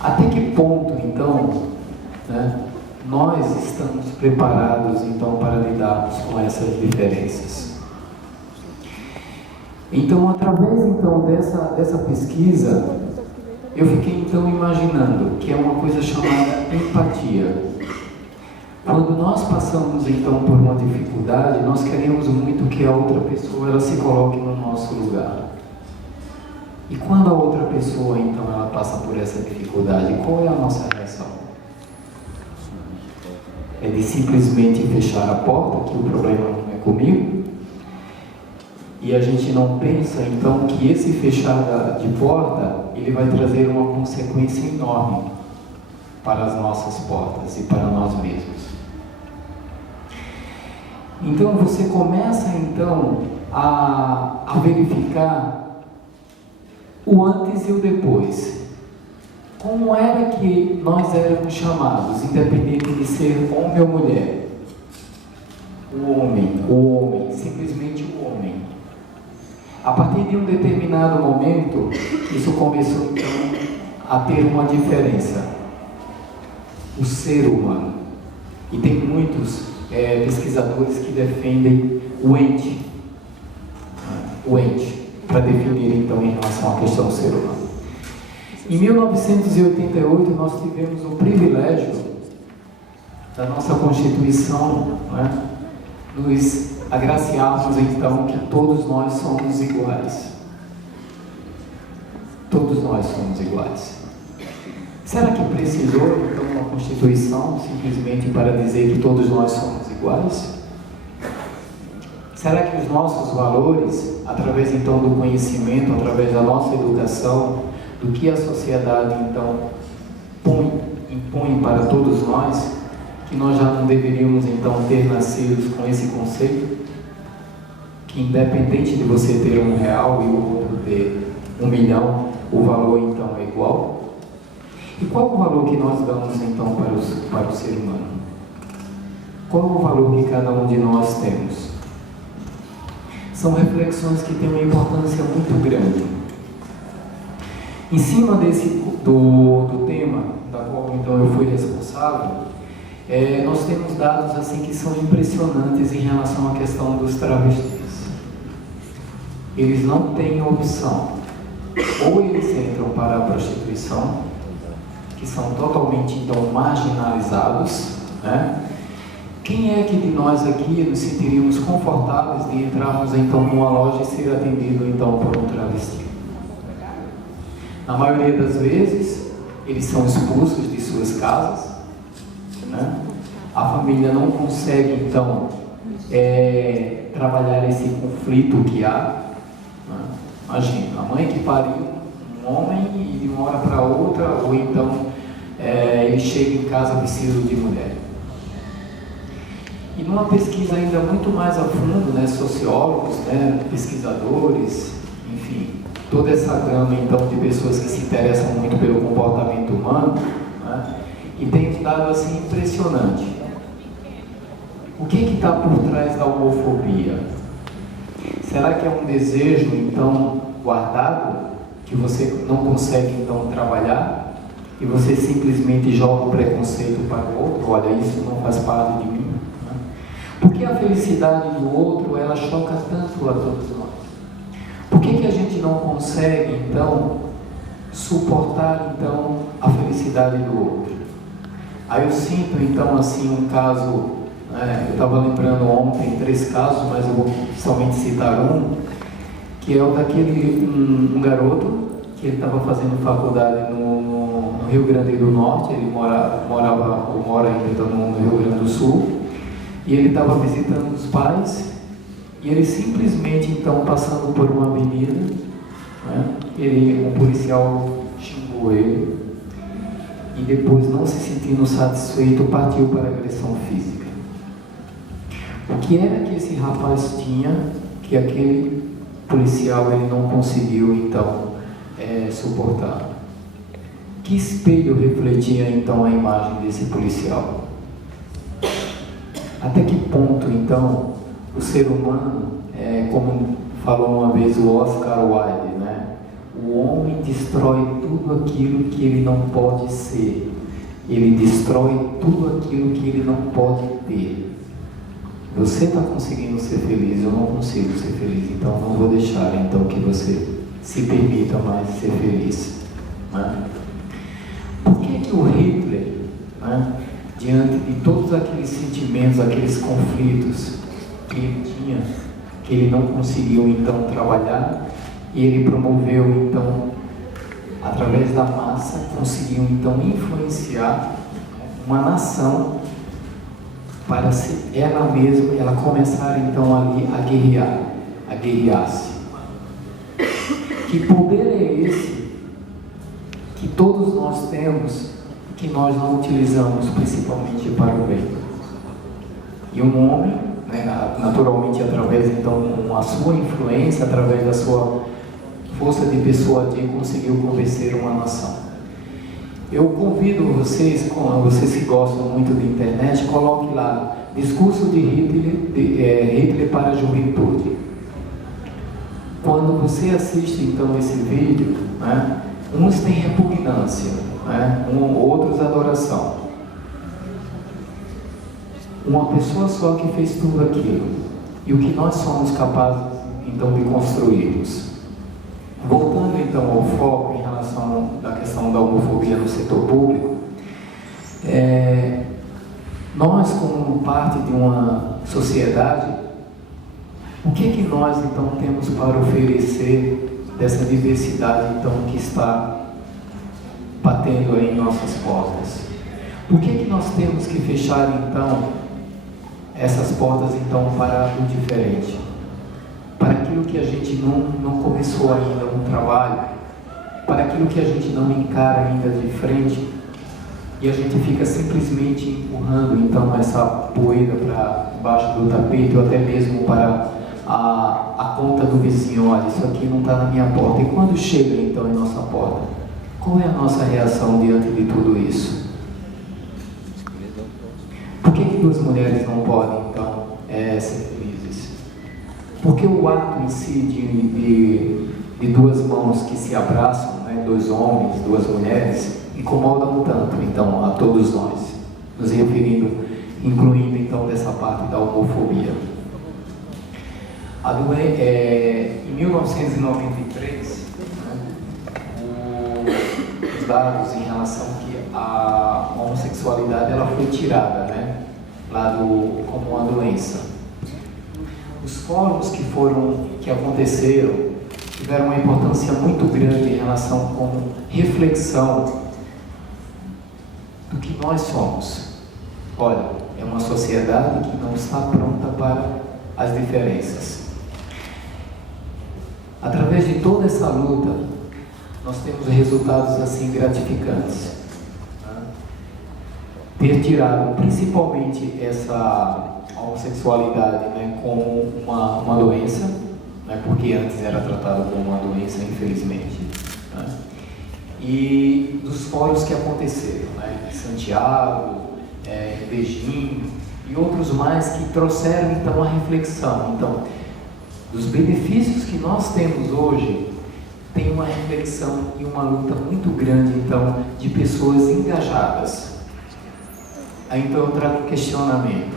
Até que ponto, então, né, nós estamos preparados, então, para lidarmos com essas diferenças? Então, através, então, dessa pesquisa, eu fiquei, então, imaginando que é uma coisa chamada empatia. Quando nós passamos, então, por uma dificuldade, nós queremos muito que a outra pessoa, ela se coloque no nosso lugar. E quando a outra pessoa, então, ela passa por essa dificuldade, qual é a nossa reação? É de simplesmente fechar a porta, que o problema não é comigo? E a gente não pensa, então, que esse fechar de porta, ele vai trazer uma consequência enorme para as nossas portas e para nós mesmos. Então, você começa, então, a verificar o antes e o depois. Como era que nós éramos chamados, independente de ser homem ou mulher? O homem, simplesmente o homem. A partir de um determinado momento, isso começou então a ter uma diferença. O ser humano. E tem muitos pesquisadores que defendem o ente, para definir então em relação à questão do ser humano. Em 1988 nós tivemos o privilégio da nossa Constituição, né, nos agraciarmos então que todos nós somos iguais. Todos nós somos iguais. Será que precisou então uma Constituição simplesmente para dizer que todos nós somos iguais? Será que os nossos valores, através então do conhecimento, através da nossa educação, do que a sociedade então impõe para todos nós, que nós já não deveríamos então ter nascido com esse conceito? Que independente de você ter R$1 e o outro ter 1 milhão, o valor então é igual? E qual o valor que nós damos então para o ser humano? Qual o valor que cada um de nós temos? São reflexões que têm uma importância muito grande. Em cima do tema, da qual então eu fui responsável, nós temos dados assim que são impressionantes em relação à questão dos travestis. Eles não têm opção. Ou eles entram para a prostituição, que são totalmente então marginalizados, né? Quem é que de nós aqui nos sentiríamos confortáveis de entrarmos então numa loja e ser atendido então por um travesti? Na maioria das vezes, eles são expulsos de suas casas, né? A família não consegue então trabalhar esse conflito que há, né? Imagina, a mãe que pariu um homem e de uma hora para outra, ou então ele chega em casa vestido de mulher. E numa pesquisa ainda muito mais a fundo, né, sociólogos, né, pesquisadores, enfim, toda essa gama então de pessoas que se interessam muito pelo comportamento humano, né, e tem um dado assim impressionante. O que está por trás da homofobia? Será que é um desejo então guardado, que você não consegue então trabalhar, e você simplesmente joga o preconceito para o outro? Olha, isso não faz parte de mim. Por que a felicidade do outro, ela choca tanto a todos nós? Por que a gente não consegue, então, suportar, então, a felicidade do outro? Aí eu sinto, então, assim, um caso, eu estava lembrando ontem 3 casos, mas eu vou somente citar um, que é o daquele, um garoto, que ele estava fazendo faculdade no Rio Grande do Norte, ele mora ainda então, no Rio Grande do Sul, e ele estava visitando os pais, e ele simplesmente, então, passando por uma avenida, né, um policial xingou ele, e depois, não se sentindo satisfeito, partiu para a agressão física. O que era que esse rapaz tinha, que aquele policial ele não conseguiu, então, suportar? Que espelho refletia, então, a imagem desse policial? Até que ponto, então, o ser humano, como falou uma vez o Oscar Wilde, né? O o homem destrói tudo aquilo que ele não pode ser. Ele destrói tudo aquilo que ele não pode ter. Você está conseguindo ser feliz, eu não consigo ser feliz, então não vou deixar então que você se permita mais ser feliz. Né? Por que o Hitler, né, diante de todos aqueles sentimentos, aqueles conflitos que ele tinha, que ele não conseguiu então trabalhar, e ele promoveu então, através da massa, conseguiu então influenciar uma nação para ela mesma, ela começar então ali a guerrear-se. Que poder é esse que todos nós temos, que nós não utilizamos principalmente para o bem? E um homem, né, naturalmente através então com a sua influência, através da sua força de persuadir, conseguiu convencer uma nação. Eu convido vocês, vocês que gostam muito de internet, coloque lá discurso de Hitler para a juventude. Quando você assiste então esse vídeo, né, uns têm repugnância, né, outros adoração. Uma pessoa só que fez tudo aquilo, e o que nós somos capazes então de construirmos. Voltando então ao foco em relação à questão da homofobia no setor público, nós, como parte de uma sociedade, o que nós então temos para oferecer dessa diversidade então que está batendo aí em nossas portas? Por que nós temos que fechar então essas portas então para o diferente? Para aquilo que a gente não começou ainda um trabalho, para aquilo que a gente não encara ainda de frente, e a gente fica simplesmente empurrando então essa poeira para debaixo do tapete, ou até mesmo para a conta do vizinho. Olha, isso aqui não está na minha porta. E quando chega então em nossa porta, qual é a nossa reação diante de tudo isso? Por que duas mulheres não podem então ser felizes? Porque o ato em si de duas mãos que se abraçam, né, dois homens, duas mulheres, incomodam tanto então a todos nós, nos referindo, incluindo então dessa parte da homofobia. Em 1993, né, os dados em relação que a homossexualidade ela foi tirada, né, como uma doença. Os fóruns que aconteceram tiveram uma importância muito grande em relação com reflexão do que nós somos. Olha, é uma sociedade que não está pronta para as diferenças. Através de toda essa luta, nós temos resultados assim gratificantes. Ter tirado principalmente essa homossexualidade, né, como uma doença, né, porque antes era tratado como uma doença, infelizmente, né, e dos fóruns que aconteceram, né, Santiago, Beijing e outros mais que trouxeram então a reflexão. Então, dos benefícios que nós temos hoje, tem uma reflexão e uma luta muito grande então de pessoas engajadas. Aí então eu trago um questionamento: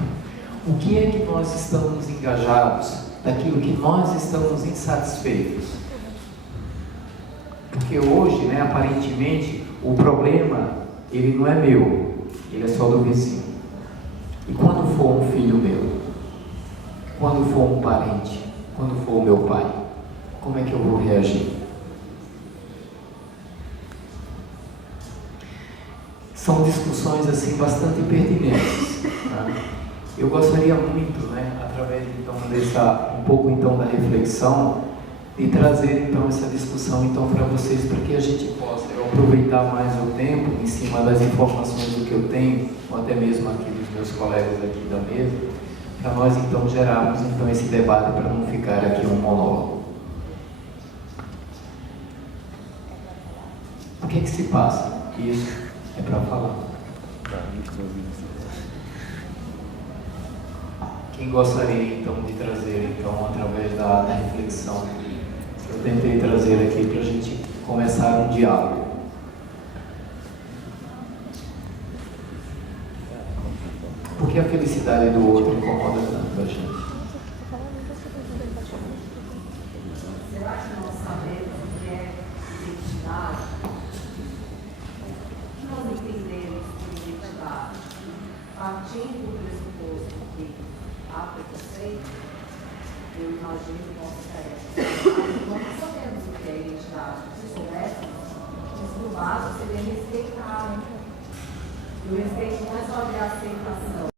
o que é que nós estamos engajados daquilo que nós estamos insatisfeitos? Porque hoje, né, aparentemente, o problema ele não é meu, ele é só do vizinho. E quando for um filho meu, quando for um parente, quando for o meu pai, como é que eu vou reagir? São discussões assim bastante pertinentes, né? Eu gostaria muito, né, através então um pouco então da reflexão, de trazer então essa discussão então para vocês, para que a gente possa aproveitar mais o tempo em cima das informações do que eu tenho, ou até mesmo aqui dos meus colegas aqui da mesa, para nós então gerarmos então esse debate, para não ficar aqui um monólogo. O que se passa? Isso é para falar. Quem gostaria então de trazer então através da reflexão que eu tentei trazer aqui para a gente diálogo. Por que a felicidade do outro incomoda tanto a gente? Será que nós sabemos o que é identidade? O que nós entendemos por identidade? Partindo do pressuposto que há preconceito, eu imagino que possa ser. Nós não sabemos o que é identidade. Se soubéssemos, isso no básico seria respeitar. E o respeito não é só de aceitação.